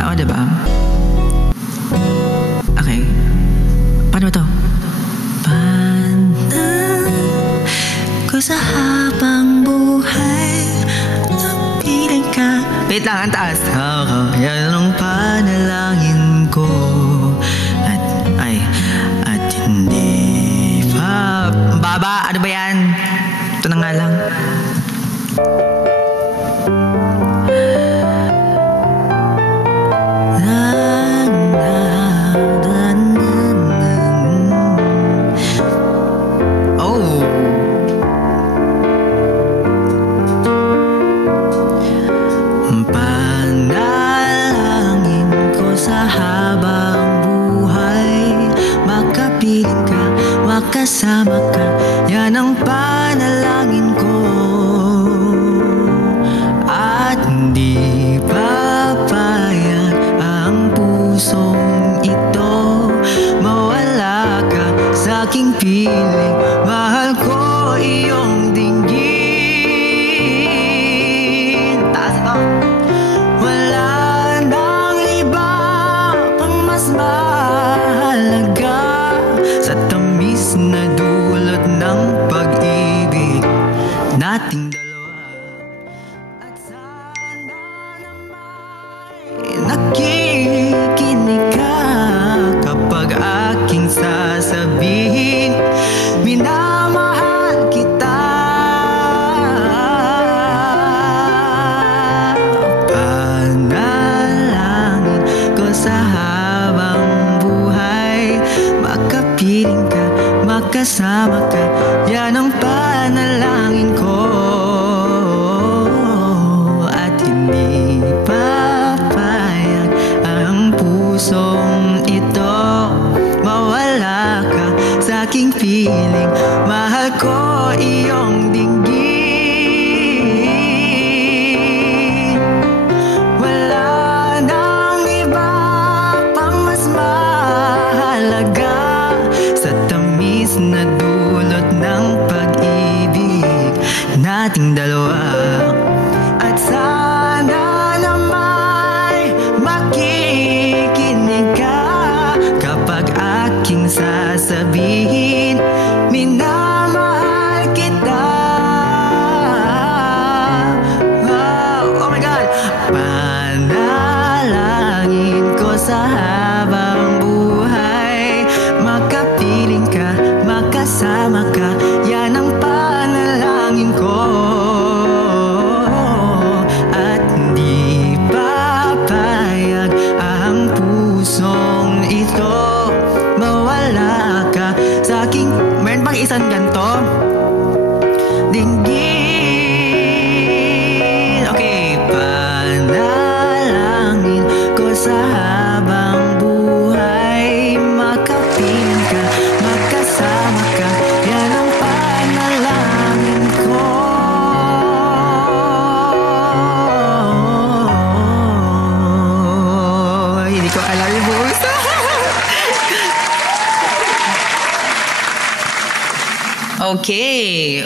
Oo, diba? Okay. Paano ba to? Paano ko sa habang buhay napiling ka. Wait lang, ang taas. Yan ang panalangin ko. At hindi pa. Baba, ano ba yan? Ito na nga lang. Panalangin ko sa habang buhay makapiling ka, makasama ka. Yan ang panalangin ko. At hindi papayag ang pusong ito mawala ka sa aking piling. Mahal ko iyong dinggin. Wala nang iba pang mas mahalaga sa tamis na dulot ng pag-ibig nating dalawa. At sana naman nakikinig ka kapag aking sasabihin minamahal kita. Panalangin ko sa habang buhay makapiling ka, makasama ka. Yan ang panalangin ko. At hindi papayag ang pusong ito mawala ka sa aking piling. Mahal ko iyong dinggin. Wala nang iba pang mas mahalaga sa tamis na dulot ng pag-ibig nating dalawa. At sana naman makikinig ka kapag aking sasabihin minamahal kita. Oh my God! Panalangin ko sa habang buhay makapiling ka, makasama ka. Yan ang panalangin ko. At hindi papayag ang pusong ito mawala ka sa aking. Meron pang isang ganito dinggin. Okay. Panalangin ko sa habang buhay makapiling ka, makasama ka. Yan ang panalangin ko. Hindi ko alam yung buong Okay.